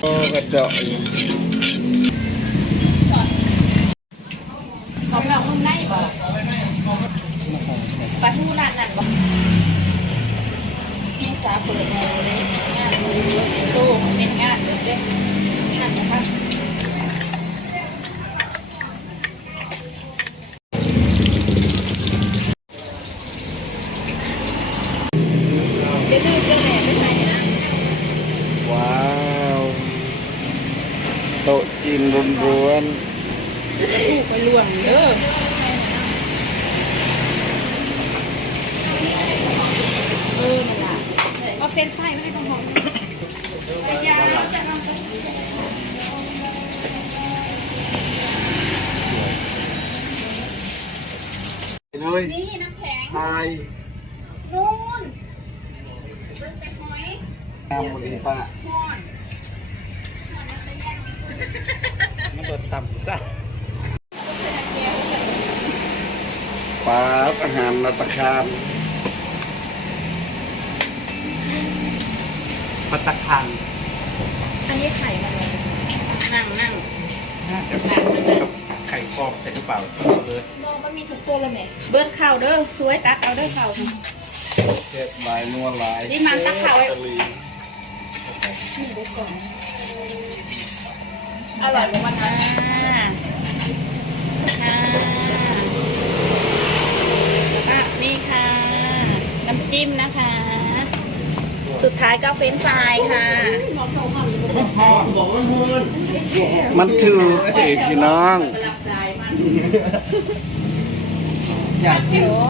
โอ้กระเต๊ะจีนร้วนลูกไปล่วงเด้อเออนั่นล่ะก็เฟรนช์ฟรายไม่ได้ต้องหอมแต่ยาจะลองไปๆเลยนี่น้ำแข็งทายนู่นเบิ้งแต่หอยงามบุรีป้า หอน มันโดนต่ำจ้ะปลาอาหารรัตคารพัตตาคังอันนี้ไข่มันเลยนั่งนั่งไข่ฟองใส่กระเป๋าเลยมองมันมีสุกตัวเลยไหมเบิ้งข้าวเด้อสวยตักเอาเด้อข้าวเจ็บหลายนัวหลายนี่มันตะขาวไว้ตะลีนี่เด้ก่อน อร่อยกว่าวันนั้นอ่าอ่าอะนี่ค่ะ น้ำจิ้มนะคะ สุดท้ายก็เฟรนช์ฟรายค่ะ มันถือเอกพี่น้องรับสายมันอยากโอ้